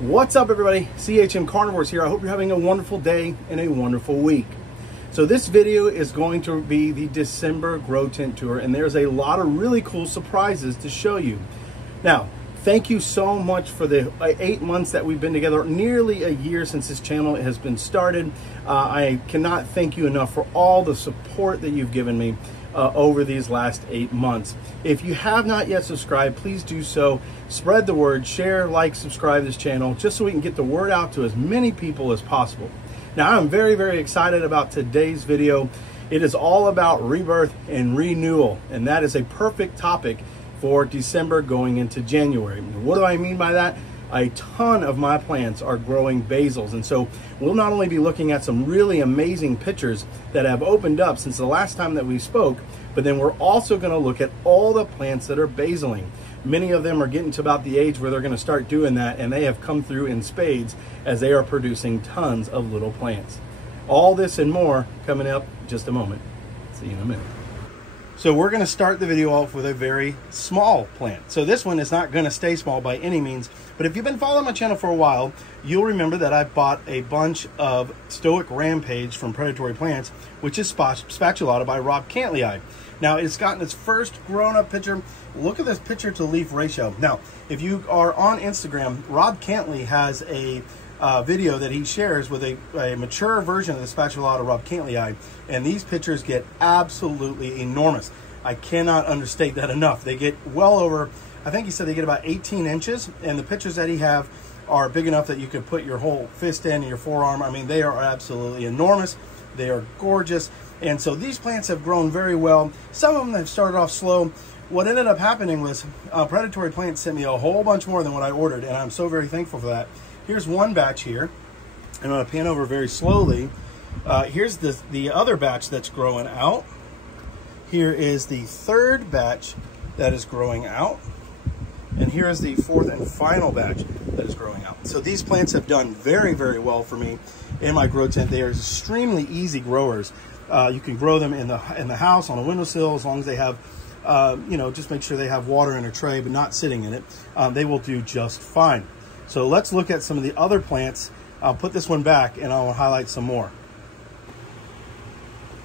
What's up, everybody? CHM Carnivorous here. I hope you're having a wonderful day and a wonderful week. So this video is going to be the December Grow Tent Tour, and there's a lot of really cool surprises to show you. Now, thank you so much for the 8 months that we've been together, nearly a year since this channel has been started. I cannot thank you enough for all the support that you've given me over these last 8 months. If you have not yet subscribed, please do so. Spread the word, share, like, subscribe this channel, just so we can get the word out to as many people as possible. Now, I'm very, very excited about today's video. It is all about rebirth and renewal, and that is a perfect topic for December going into January. What do I mean by that? A ton of my plants are growing basals, and so we'll not only be looking at some really amazing pictures that have opened up since the last time that we spoke, but then we're also going to look at all the plants that are basaling. Many of them are getting to about the age where they're going to start doing that, and they have come through in spades as they are producing tons of little plants. All this and more coming up in just a moment. See you in a minute. So we're going to start the video off with a very small plant. So this one is not going to stay small by any means, but if you've been following my channel for a while, you'll remember that I bought a bunch of Stoic Rampage from Predatory Plants, which is spatulata by Rob Cantley. Now, it's gotten its first grown-up picture. Look at this picture to leaf ratio. Now, if you are on Instagram, Rob Cantley has a video that he shares with a mature version of the spatulata Rob Cantley, and these pictures get absolutely enormous. I cannot understate that enough. They get well over, I think he said they get about 18 inches, and the pictures that he have are big enough that you could put your whole fist in and your forearm. I mean, they are absolutely enormous. They are gorgeous. And so these plants have grown very well. Some of them have started off slow. What ended up happening was Predatory Plants sent me a whole bunch more than what I ordered, and I'm so very thankful for that. Here's one batch here. I'm going to pan over very slowly. Here's the other batch that's growing out. Here is the third batch that is growing out. And here is the fourth and final batch that is growing out. So these plants have done very, very well for me in my grow tent. They are extremely easy growers. You can grow them in the house on a windowsill as long as they have, you know, just make sure they have water in a tray but not sitting in it. They will do just fine. So let's look at some of the other plants. I'll put this one back and I'll highlight some more.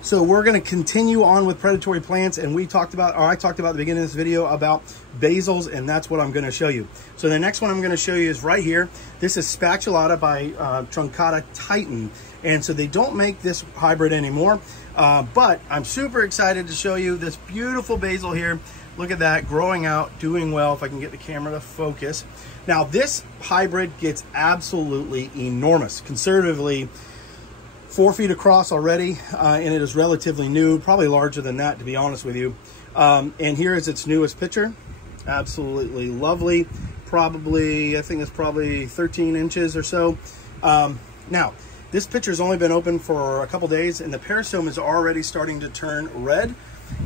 So we're going to continue on with Predatory Plants, and I talked about at the beginning of this video about basals, and that's what I'm going to show you. So the next one I'm going to show you is right here. This is spatulata by Truncata Titan, and so they don't make this hybrid anymore, but I'm super excited to show you this beautiful basil here. Look at that, growing out, doing well, if I can get the camera to focus. Now this hybrid gets absolutely enormous, conservatively 4 feet across already, and it is relatively new, probably larger than that, to be honest with you. And here is its newest picture. Absolutely lovely. Probably, I think it's probably 13 inches or so. Now, this picture has only been open for a couple days, and the peristome is already starting to turn red.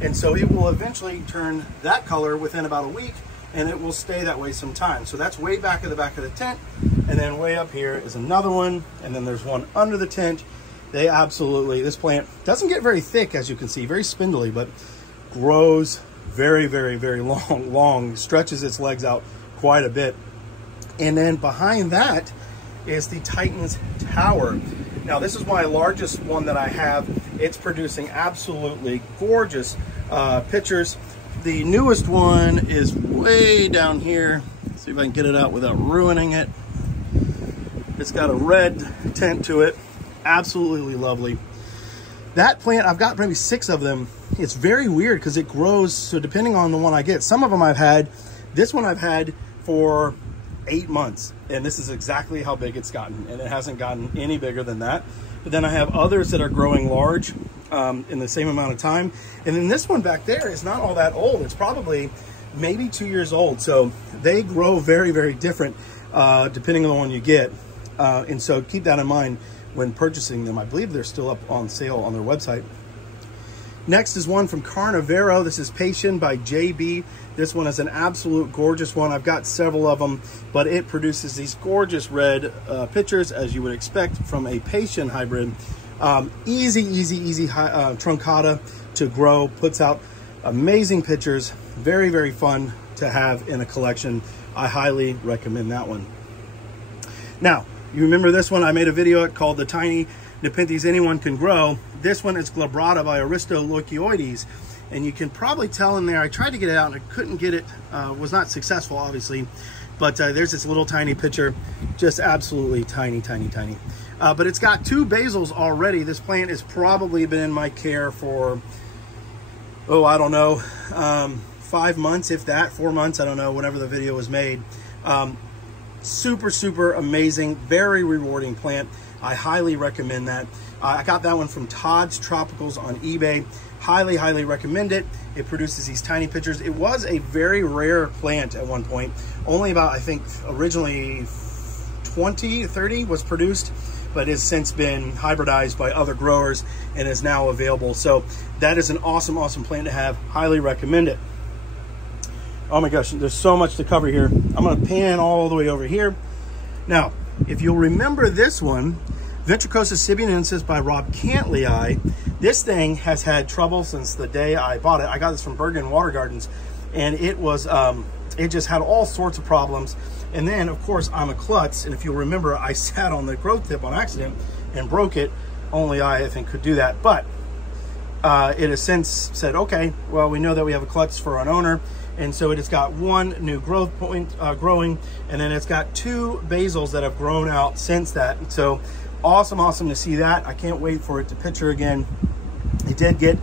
And so it will eventually turn that color within about a week, and it will stay that way some time. So that's way back at the back of the tent. And then way up here is another one, and then there's one under the tent. They absolutely, this plant doesn't get very thick, as you can see, very spindly, but grows very, very, very long, stretches its legs out quite a bit. And then behind that is the Titan's Tower. Now, this is my largest one that I have. It's producing absolutely gorgeous pictures. The newest one is way down here. Let's see if I can get it out without ruining it. It's got a red tint to it. Absolutely lovely. That plant, I've got maybe 6 of them. It's very weird because it grows, so depending on the one I get, some of them I've had, this one I've had for 8 months, and this is exactly how big it's gotten, and it hasn't gotten any bigger than that. But then I have others that are growing large in the same amount of time. And then this one back there is not all that old. It's probably maybe 2 years old. So they grow very, very different depending on the one you get. And so keep that in mind when purchasing them. I believe they're still up on sale on their website. Next is one from Carnivorous. This is Patient by JB. This one is an absolute gorgeous one. I've got several of them, but it produces these gorgeous red pictures, as you would expect from a Patient hybrid. Easy truncata to grow, puts out amazing pictures. Very, very fun to have in a collection. I highly recommend that one. Now, you remember this one? I made a video called The Tiny Nepenthes Anyone Can Grow. This one is glabrata by Aristolochioides. And you can probably tell in there, I tried to get it out and I couldn't get it, was not successful, obviously. But there's this little tiny pitcher, just absolutely tiny, tiny, tiny. But it's got 2 basals already. This plant has probably been in my care for, oh, I don't know, 5 months, if that, 4 months, I don't know, whenever the video was made. Super, super amazing, very rewarding plant. I highly recommend that. I got that one from Todd's Tropicals on eBay. Highly, highly recommend it. It produces these tiny pitchers. It was a very rare plant at one point. Only about, I think, originally 20, 30 was produced, but has since been hybridized by other growers and is now available. So that is an awesome, awesome plant to have. Highly recommend it. Oh my gosh, there's so much to cover here. I'm gonna pan all the way over here. Now, if you'll remember this one, Ventricosa sibianensis by Rob Cantley. This thing has had trouble since the day I bought it. I got this from Bergen Water Gardens, and it was, it just had all sorts of problems. And then, of course, I'm a klutz, and if you'll remember, I sat on the growth tip on accident and broke it. Only I think, could do that. But it has since said, okay, well, we know that we have a klutz for an owner. And so it has got 1 new growth point growing, and then it's got 2 basals that have grown out since that. So awesome, awesome to see that. I can't wait for it to pitcher again. It did get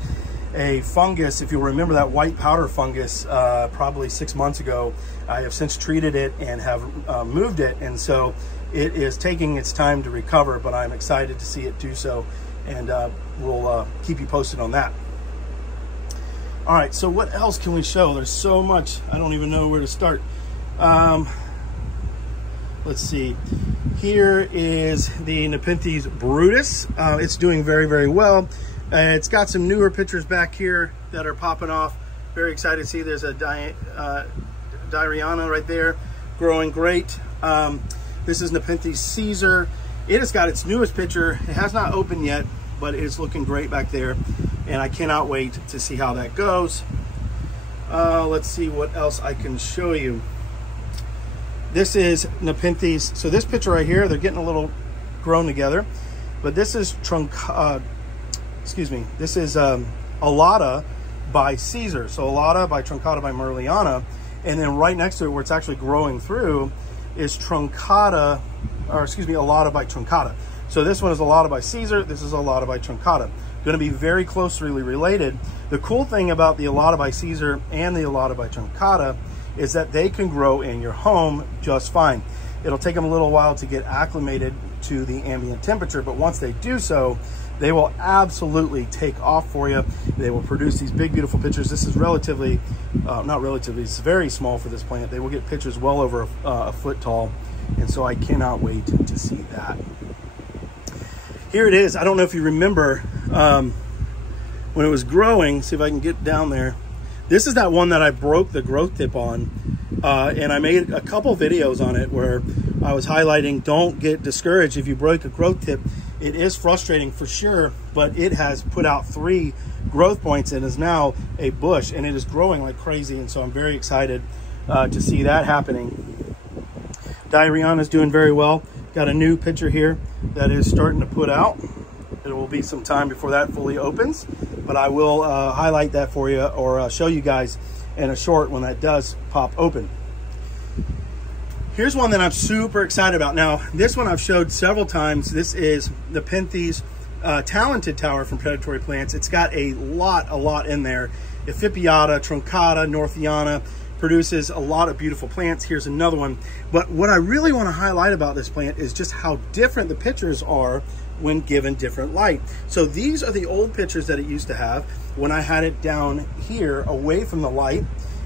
a fungus, if you'll remember that white powder fungus, probably 6 months ago. I have since treated it and have moved it, and so it is taking its time to recover, but I'm excited to see it do so, and we'll keep you posted on that. All right, so what else can we show? There's so much, I don't even know where to start. Let's see. Here is the Nepenthes brutus. It's doing very, very well. It's got some newer pictures back here that are popping off. Very excited to see there's a Diariana right there, growing great. This is Nepenthes Caesar. It has got its newest picture. It has not opened yet, but it's looking great back there, and I cannot wait to see how that goes. Let's see what else I can show you. This is Nepenthes. So this picture right here, they're getting a little grown together, but this is this is Alata by Caesar. So Alata by Truncata by Merliana, and then right next to it, where it's actually growing through, is Alata by Truncata. So this one is Alata by Caesar, this is Alata by Truncata. Going to be very closely related. The cool thing about the Alata by Caesar and the Alata by Truncata is that they can grow in your home just fine. It'll take them a little while to get acclimated to the ambient temperature, but once they do so, they will absolutely take off for you. They will produce these big, beautiful pitchers. This is relatively, not relatively, it's very small for this plant. They will get pitchers well over a foot tall, and so I cannot wait to see that. Here it is. I don't know if you remember when it was growing. See if I can get down there. This is that one that I broke the growth tip on, and I made a couple videos on it where I was highlighting, don't get discouraged if you break a growth tip. It is frustrating for sure, but it has put out 3 growth points and is now a bush, and it is growing like crazy, and so I'm very excited to see that happening. Diariana is doing very well. Got a new picture here that is starting to put out. It will be some time before that fully opens, but I will highlight that for you, or show you guys in a short when that does pop open. Here's one that I'm super excited about. Now, this one I've showed several times. This is Nepenthes Talented Tower from Predatory Plants. It's got a lot in there. Ephipiata, Truncata, Northiana, produces a lot of beautiful plants. Here's another one. But what I really want to highlight about this plant is just how different the pictures are when given different light. So these are the old pictures that it used to have when I had it down here away from the light,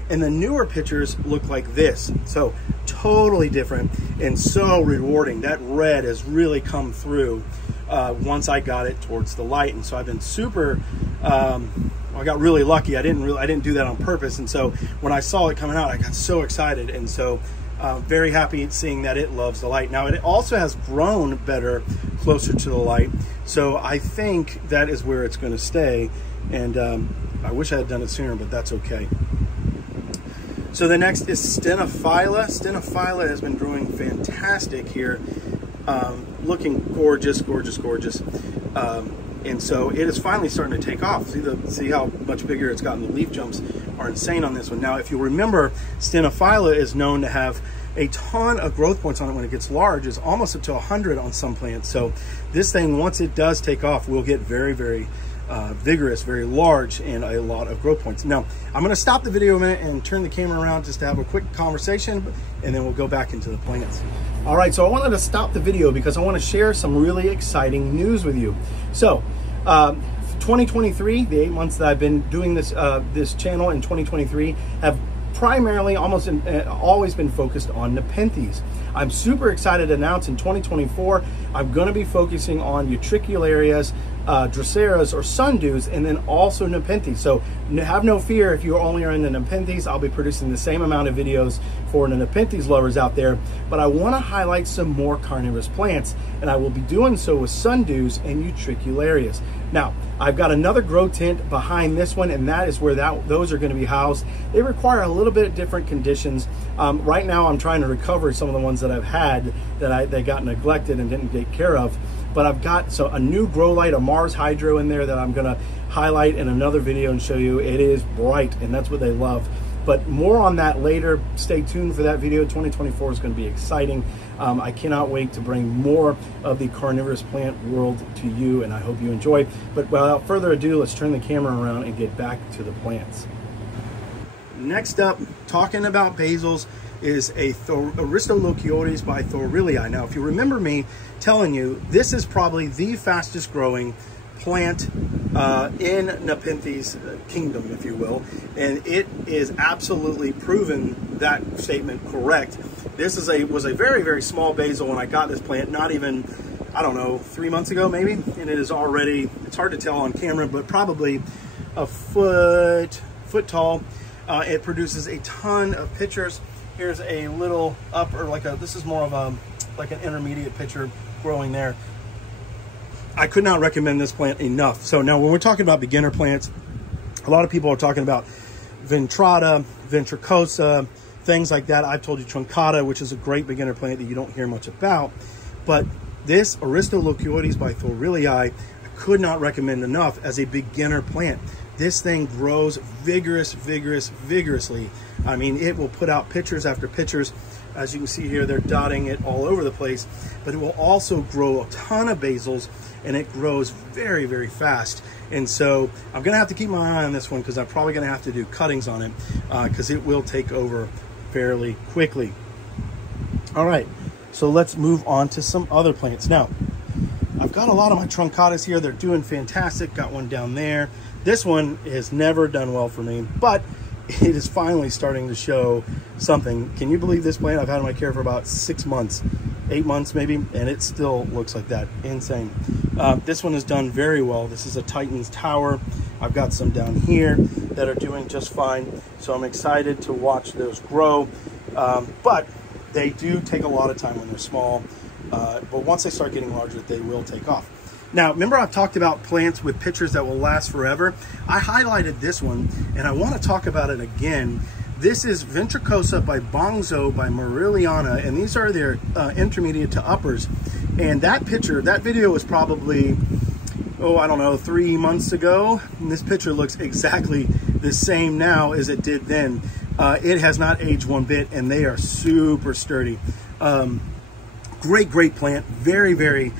and the newer pictures look like this. So totally different and so rewarding. That red has really come through once I got it towards the light, and so I've been super I got really lucky. I didn't do that on purpose, and so when I saw it coming out, I got so excited, and so very happy seeing that it loves the light. Now, it also has grown better closer to the light, so I think that is where it's going to stay, and I wish I had done it sooner, but that's okay. So the next is Stenophylla. Stenophylla has been growing fantastic here. looking gorgeous, gorgeous, gorgeous. And so it is finally starting to take off. See how much bigger it's gotten. The leaf jumps are insane on this one. Now, if you remember, Stenophylla is known to have a ton of growth points on it when it gets large. It's almost up to 100 on some plants. So this thing, once it does take off, will get very, very vigorous, very large, and a lot of growth points. Now, I'm going to stop the video a minute and turn the camera around just to have a quick conversation, and then we'll go back into the plants. All right, so I wanted to stop the video because I want to share some really exciting news with you. So 2023, the 8 months that I've been doing this this channel in 2023 have primarily always been focused on Nepenthes. I'm super excited to announce in 2024 I'm going to be focusing on Utricularias, Dracaeras or sundews, and then also Nepenthes. So have no fear if you only are in the Nepenthes. I'll be producing the same amount of videos for the Nepenthes lovers out there, but I want to highlight some more carnivorous plants, and I will be doing so with sundews and Utricularias. Now, I've got another grow tent behind this one, and that is where those are going to be housed. They require a little bit different conditions. Right now, I'm trying to recover some of the ones that I've had that they got neglected and didn't take care of. But I've got a new grow light, a Mars Hydro in there that I'm going to highlight in another video and show you. It is bright, and that's what they love. But more on that later. Stay tuned for that video. 2024 is going to be exciting. I cannot wait to bring more of the carnivorous plant world to you, and I hope you enjoy. But without further ado, let's turn the camera around and get back to the plants. Next up, talking about basils, is a Aristolochiotes by Thorillii. Now, if you remember me telling you, this is probably the fastest growing plant in Nepenthes kingdom, if you will, and it is absolutely proven that statement correct. This was a very, very small basil when I got this plant, not even, I don't know, 3 months ago maybe, and it is already, it's hard to tell on camera, but probably a foot tall. It produces a ton of pitchers. Here's a little this is more of a like an intermediate pitcher growing there. I could not recommend this plant enough. So now when we're talking about beginner plants, a lot of people are talking about ventrata, ventricosa, things like that. I've told you truncata, which is a great beginner plant that you don't hear much about. But this Aristolochiotes by Thorillii, I could not recommend enough as a beginner plant. This thing grows vigorously. I mean, it will put out pitchers after pitchers. As you can see here, they're dotting it all over the place, but it will also grow a ton of basils, and it grows very, very fast. And so I'm gonna have to keep my eye on this one because I'm probably gonna have to do cuttings on it because it will take over fairly quickly. All right, so let's move on to some other plants. Now, I've got a lot of my truncatas here. They're doing fantastic. Got one down there. This one has never done well for me, but it is finally starting to show something. Can you believe this plant? I've had in my care for about 6 months, 8 months maybe, and it still looks like that. Insane. This one has done very well. This is a Titan's Tower. I've got some down here that are doing just fine, so I'm excited to watch those grow. But they do take a lot of time when they're small, but once they start getting larger, they will take off. Now, remember I've talked about plants with pitchers that will last forever? I highlighted this one, and I want to talk about it again. This is Ventricosa by Bongzo by Mariliana, and these are their intermediate to uppers. And that pitcher, that video was probably, oh, I don't know, 3 months ago. And this pitcher looks exactly the same now as it did then. It has not aged one bit, and they are super sturdy. Great plant, very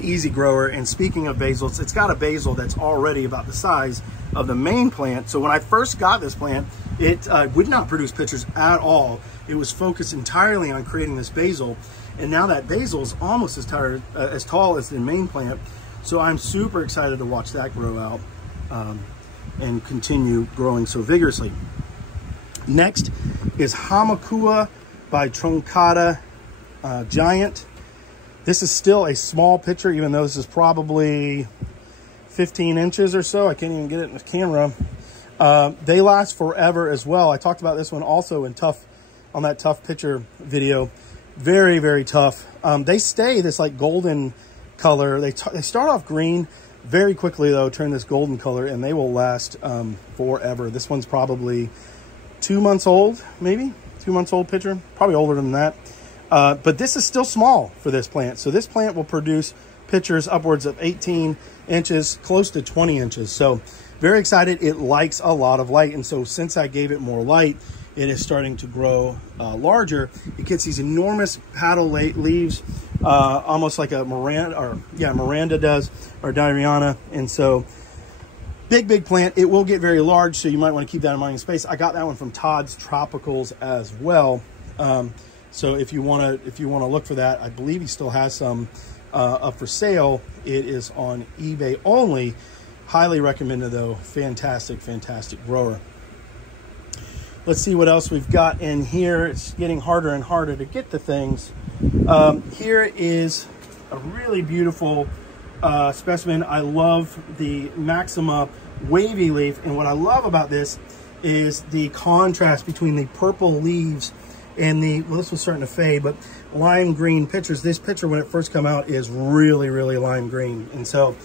easy grower. And speaking of basils, it's got a basil that's already about the size of the main plant. So when I first got this plant, it would not produce pitchers at all. It was focused entirely on creating this basil, and now that basil is almost as tall as the main plant. So I'm super excited to watch that grow out and continue growing so vigorously. Next is Hamakua by Truncata Giant. This is still a small pitcher, even though this is probably 15 inches or so. I can't even get it in the camera. They last forever as well. I talked about this one also in on that tough pitcher video. Very tough. They stay this like golden color. They start off green, very quickly though turn this golden color, and they will last forever. This one's probably 2 months old, maybe 2 months old pitcher, probably older than that. But this is still small for this plant. So this plant will produce pitchers upwards of 18 inches, close to 20 inches. So very excited. It likes a lot of light. And so since I gave it more light, it is starting to grow larger. It gets these enormous paddle leaves, almost like a Miranda does, or Diana. And so big plant. It will get very large, so you might want to keep that in mind in space. I got that one from Todd's Tropicals as well. So if you want to look for that, I believe he still has some up for sale. It is on eBay only. Highly recommended though. Fantastic grower. Let's see what else we've got in here. It's getting harder and harder to get the things. Here is a really beautiful specimen. I love the Maxima wavy leaf, and what I love about this is the contrast between the purple leaves and the, well, this was starting to fade, but lime green pitchers. This pitcher, when it first come out, is really lime green, and so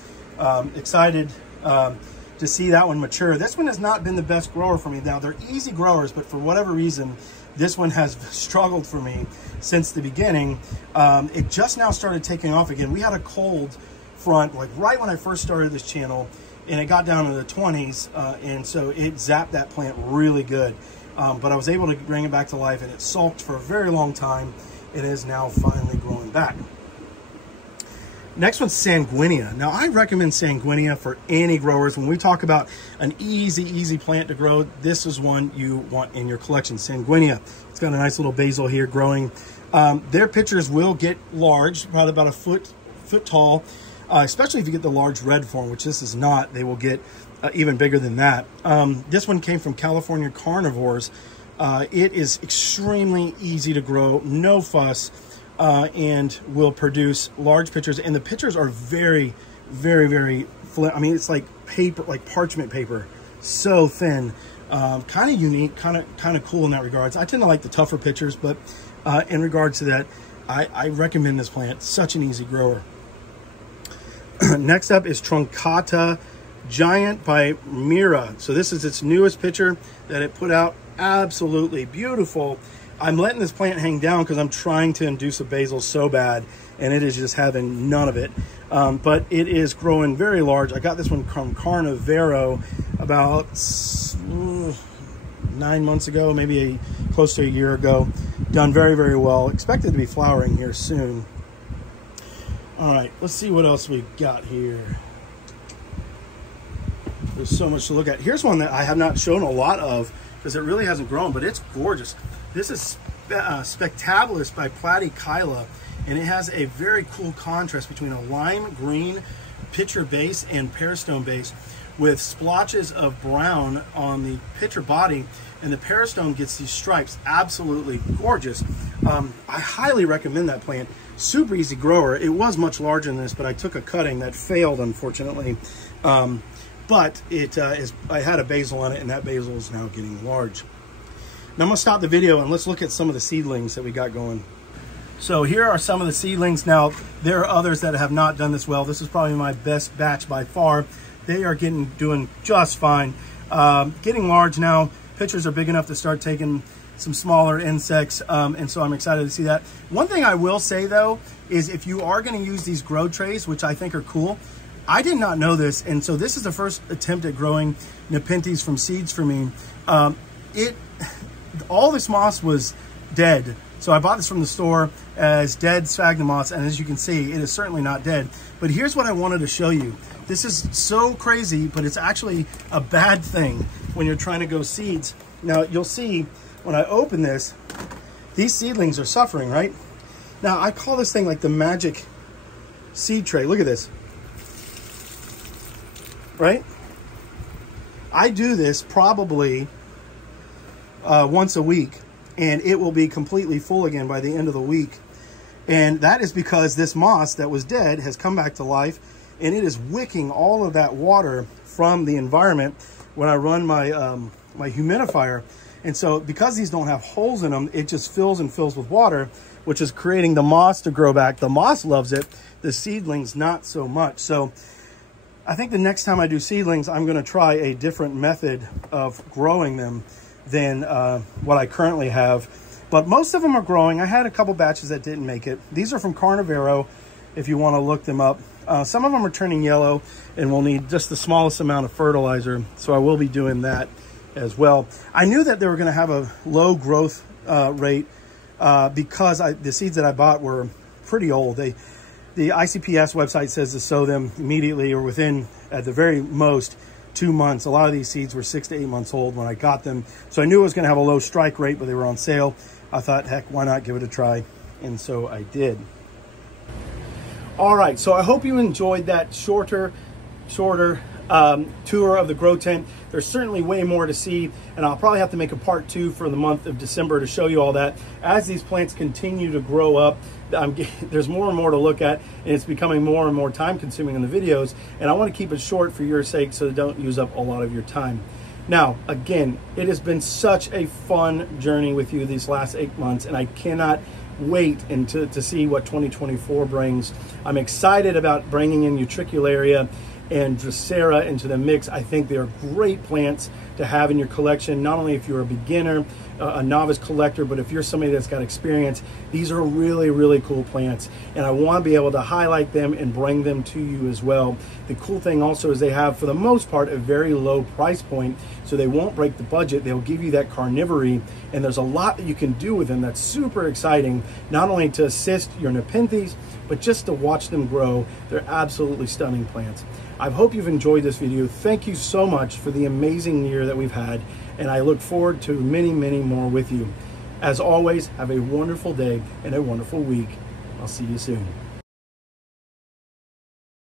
excited to see that one mature. This one has not been the best grower for me. Now, they're easy growers, but for whatever reason, this one has struggled for me since the beginning. It just now started taking off again. We had a cold front, like right when I first started this channel, and it got down to the 20s, and so it zapped that plant really good. But I was able to bring it back to life, and it sulked for a very long time. It is now finally growing back. Next one's Sanguinea. Now, I recommend Sanguinea for any growers. When we talk about an easy plant to grow, this is one you want in your collection, Sanguinea. It's got a nice little basil here growing. Their pitchers will get large, probably about a foot tall, especially if you get the large red form, which this is not. They will get even bigger than that. This one came from California Carnivorous. It is extremely easy to grow, no fuss, and will produce large pitchers. And the pitchers are very flat. I mean, it's like paper, like parchment paper, so thin. Kind of unique, kind of cool in that regards. I tend to like the tougher pitchers, but in regards to that, I recommend this plant. Such an easy grower. Next up is Truncata Giant by Mira. So this is its newest pitcher that it put out. Absolutely beautiful. I'm letting this plant hang down because I'm trying to induce a basil so bad, and it is just having none of it. But it is growing very large. I got this one from Carnivorous about 9 months ago, maybe close to a year ago. Done very well. Expected to be flowering here soon. All right, let's see what else we've got here. There's so much to look at. Here's one that I have not shown a lot of because it really hasn't grown, but it's gorgeous. This is Spectabular by Platykyla, and it has a very cool contrast between a lime green pitcher base and peristome base with splotches of brown on the pitcher body, and the peristome gets these stripes. Absolutely gorgeous. I highly recommend that plant. Super easy grower. It was much larger than this, but I took a cutting that failed, unfortunately. But I had a basil on it, and that basil is now getting large. Now I'm gonna stop the video and let's look at some of the seedlings that we got going. So here are some of the seedlings. Now, there are others that have not done this well. This is probably my best batch by far. They are doing just fine. Getting large now. Pitchers are big enough to start taking some smaller insects, and so I'm excited to see that. One thing I will say though, is if you are gonna use these grow trays, which I think are cool, I did not know this, and so this is the first attempt at growing Nepenthes from seeds for me. All this moss was dead. So I bought this from the store as dead sphagnum moss, and as you can see, it is certainly not dead. But here's what I wanted to show you. This is so crazy, but it's actually a bad thing when you're trying to grow seeds. Now, you'll see when I open this, these seedlings are suffering, right? Now, I call this thing like the magic seed tray. Look at this. Right? I do this probably once a week, and it will be completely full again by the end of the week. And that is because this moss that was dead has come back to life, and it is wicking all of that water from the environment when I run my my humidifier. And so because these don't have holes in them, it just fills and fills with water, which is creating the moss to grow back. The moss loves it, the seedlings not so much. So I think the next time I do seedlings, I'm going to try a different method of growing them than what I currently have. But most of them are growing. I had a couple batches that didn't make it. These are from Carnivorous, if you want to look them up. Some of them are turning yellow and will need just the smallest amount of fertilizer, so I will be doing that as well. I knew that they were going to have a low growth rate because the seeds that I bought were pretty old. The ICPS website says to sow them immediately or within, at the very most, 2 months. A lot of these seeds were 6 to 8 months old when I got them. So I knew it was going to have a low strike rate, but they were on sale. I thought, heck, why not give it a try? And so I did. All right, so I hope you enjoyed that shorter tour of the grow tent. There's certainly way more to see, and I'll probably have to make a part 2 for the month of December to show you all that. As these plants continue to grow up, there's more and more to look at, and it's becoming more and more time consuming in the videos, and I want to keep it short for your sake so don't use up a lot of your time. Now, again, it has been such a fun journey with you these last 8 months, and I cannot wait to see what 2024 brings. I'm excited about bringing in Utricularia and Drosera into the mix. I think they're great plants to have in your collection, not only if you're a beginner, a novice collector, but if you're somebody that's got experience. These are really, really cool plants, and I want to be able to highlight them and bring them to you as well. The cool thing also is they have, for the most part, a very low price point, so they won't break the budget. They'll give you that carnivory, and there's a lot that you can do with them that's super exciting, not only to assist your Nepenthes, but just to watch them grow. They're absolutely stunning plants. I hope you've enjoyed this video. Thank you so much for the amazing year that we've had, and I look forward to many, many more with you. As always, have a wonderful day and a wonderful week. I'll see you soon.